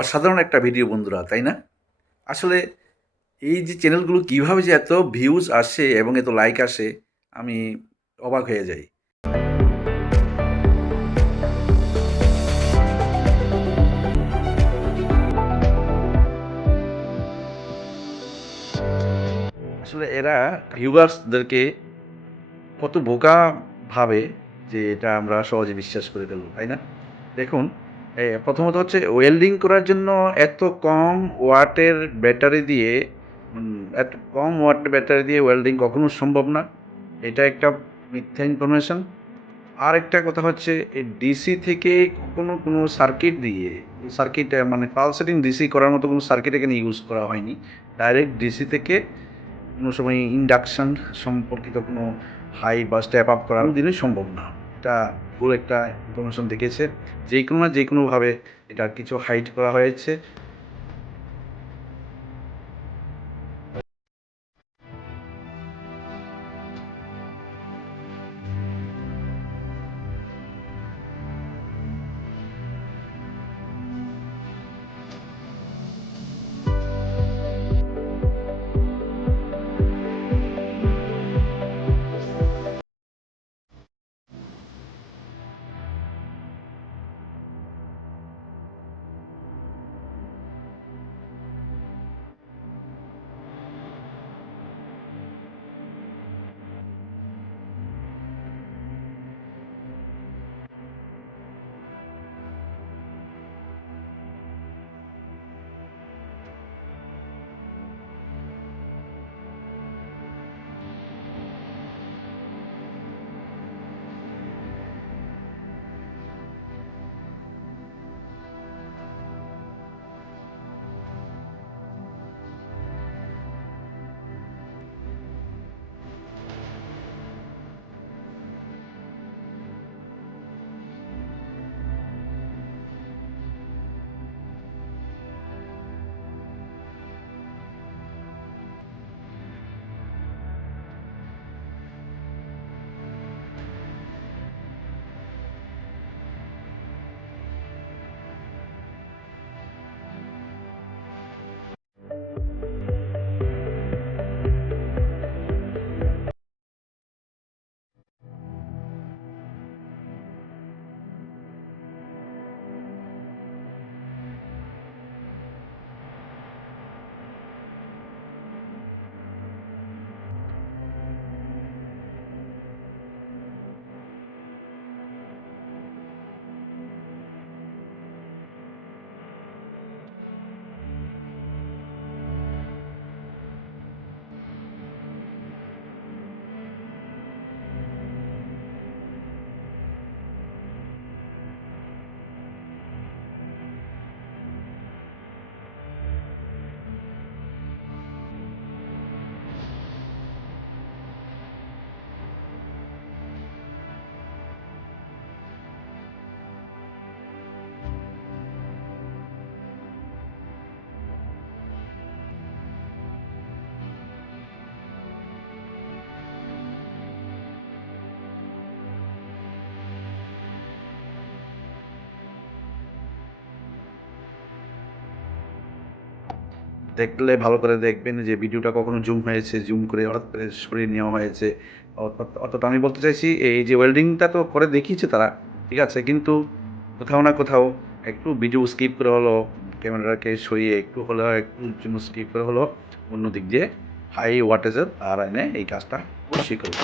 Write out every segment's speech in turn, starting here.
অসাধারণ একটা ভিডিও বন্ধুরা, তাই না? আসলে এই যে চ্যানেলগুলো কিভাবে যে এত ভিউজ আসে এবং এত লাইক আসে, আমি অবাক হয়ে যাই। আসলে এরা ভিউয়ার্সদেরকে কত বোকা ভাবে যে এটা আমরা সহজে বিশ্বাস করে ফেলব, তাই না? দেখুন, প্রথমত হচ্ছে ওয়েল্ডিং করার জন্য এত কম ওয়াটের ব্যাটারি দিয়ে এত কম ওয়াটের ব্যাটারি দিয়ে ওয়েল্ডিং কখনো সম্ভব না। এটা একটা মিথ্যা ইনফরমেশন। আরেকটা কথা হচ্ছে এই ডিসি থেকে কখনো কোনো সার্কিট দিয়ে সার্কিট মানে পালসেটিং ডিসি করার মতো কোনো সার্কিট এখানে ইউজ করা হয়নি। ডাইরেক্ট ডিসি থেকে কোনো সময় ইন্ডাকশন সম্পর্কিত কোনো হাই বা স্টেপ আপ করা কোনোদিনই সম্ভব না। এটা ভুল একটা ইনফরমেশন দেখিয়েছে। যেকোনো না যেকোনোভাবে এটা কিছু হাইড করা হয়েছে। দেখলে ভালো করে দেখবেন যে ভিডিওটা কখনো জুম হয়েছে, জুম করে হঠাৎ করে সরিয়ে নেওয়া হয়েছে। অর্থাৎ আমি বলতে চাইছি এই যে ওয়েল্ডিংটা তো করে দেখিয়েছে তারা, ঠিক আছে? কিন্তু কোথাও না কোথাও একটু ভিডিও স্কিপ করে হলো, ক্যামেরাকে সরিয়ে একটু হলেও একটু জন্য স্কিপ করে হলো অন্য দিক দিয়ে হাই ওয়াটেজের তার এনে এই কাজটা অবশ্যই করবে।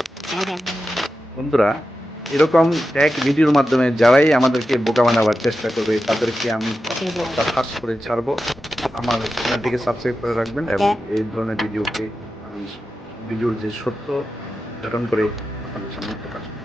বন্ধুরা, এরকম ট্যাগ ভিডিওর মাধ্যমে যারাই আমাদেরকে বোকা বানাবার চেষ্টা করবে তাদেরকে আমি ফাঁস করে ছাড়বো। আমার চ্যানেলটিকে সাবস্ক্রাইব করে রাখবেন এবং এই ধরনের ভিডিওকে আমি ভিডিওর যে সত্য উদ্ঘাটন করে আপনাদের সামনে প্রকাশ করব।